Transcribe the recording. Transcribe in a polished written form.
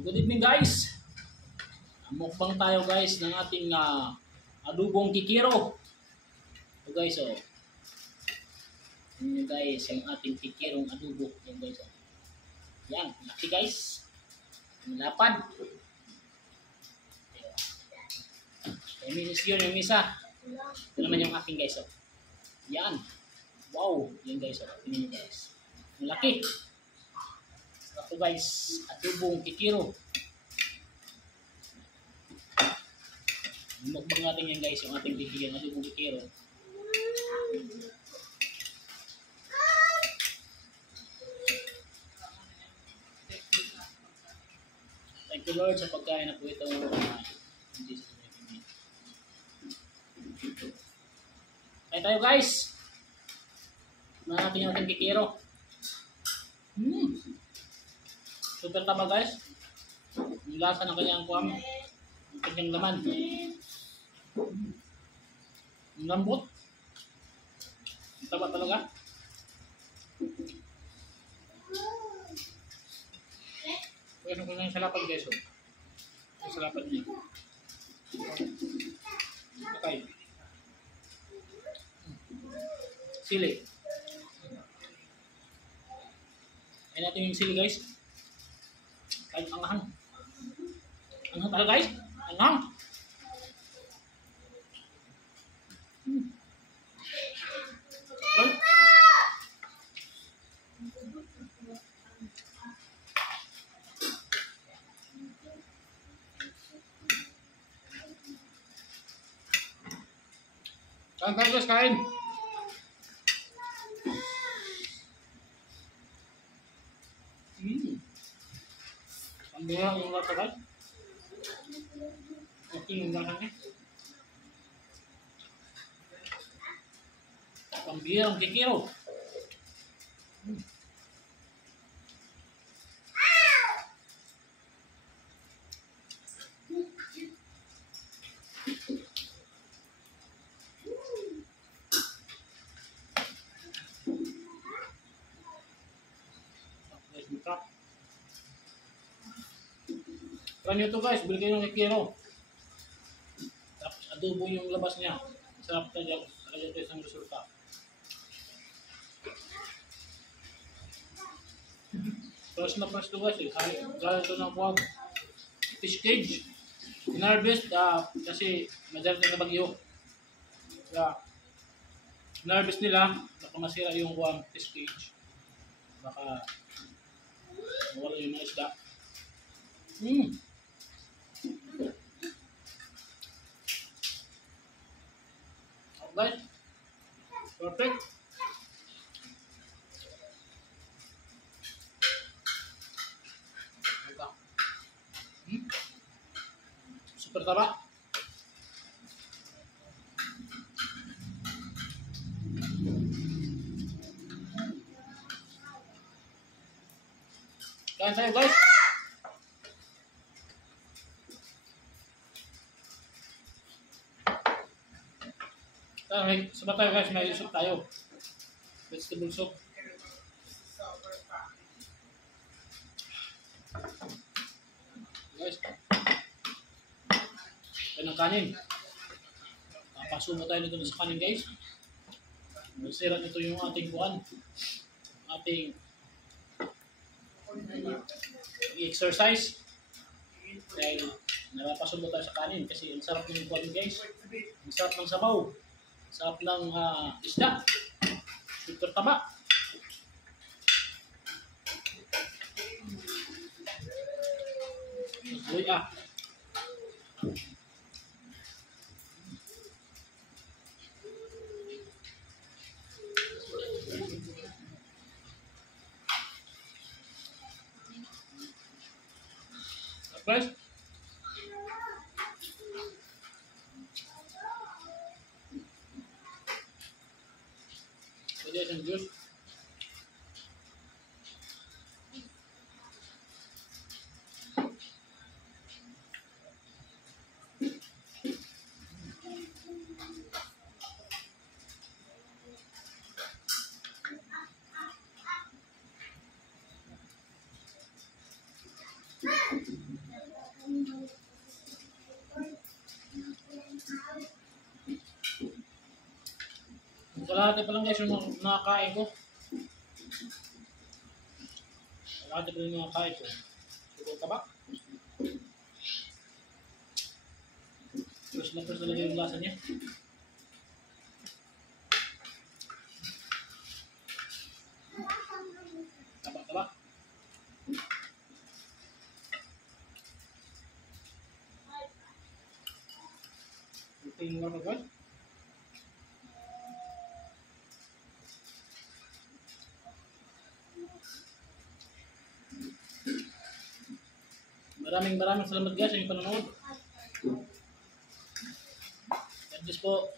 Good evening guys. Mukbang tayo guys ng ating adubong kikiro. Ito guys oh. Yan guys, yung ating kikirong adobo. Yan guys oh. Yan, laki guys. Malapad. Yung minis yun, yung misa. Ito naman yung aking guys oh. Yan. Wow, yan guys oh. Tingnan nyo guys. Ang laki. Ito guys, adubong kikiro. Mukbang natin yan guys, yung ating bibigyan ng adubong kikiro. Thank you Lord sa pagkain na po ito. Kaya tayo guys. Tignan natin yung ating kikiro. Super taba guys. Yung lasa ng kanyang kuwam. Yung kanyang laman. Yung lambot. Yung taba talaga. Pwede ko na yung salapad guys. Yung salapad niya. Okay. Sili. Ayan natin yung sili guys. Kahit anghang. Anghang talaga guys. Anghang. Kain tayo guys, kain. Ang bihang yung lasa guys. Okay yung lasa niya. Ang bihang kikiro. Try nyo ito guys, bili kayo ng kikiro. Tapos adobo yung labas niya. Sarap talaga ito isang resulta. First na first to guys eh. Gala ito ng kuwag. Fish cage. Inharvest kasi madaling na bagyo. Kaya inharvest nila, baka masira yung kuwag fish cage. Baka mawala yung mga isda. Okay. Perfect. Super taba. Kain tayo guys. Sabat tayo guys, may soup tayo. Vegetable soup. Guys. Yan ang kanin. Papasumo tayo nito sa kanin guys. Masira nito yung ating buwan. Ating exercise. Dahil napapasumo tayo sa kanin kasi ang sarap ng buwan guys. Ang sarap ng sabaw. Sarap ng isda. Super taba. Uy guys. Pwede isang juice. Kalahati pa lang guys yung nakakain ko. Kalahati pa lang yung nakakain ko. Suko ka ba? First na first talaga yung lasa niya. Taba. Ito yung mga guys. Maraming salamat guys sa inyong panonood. God bless po.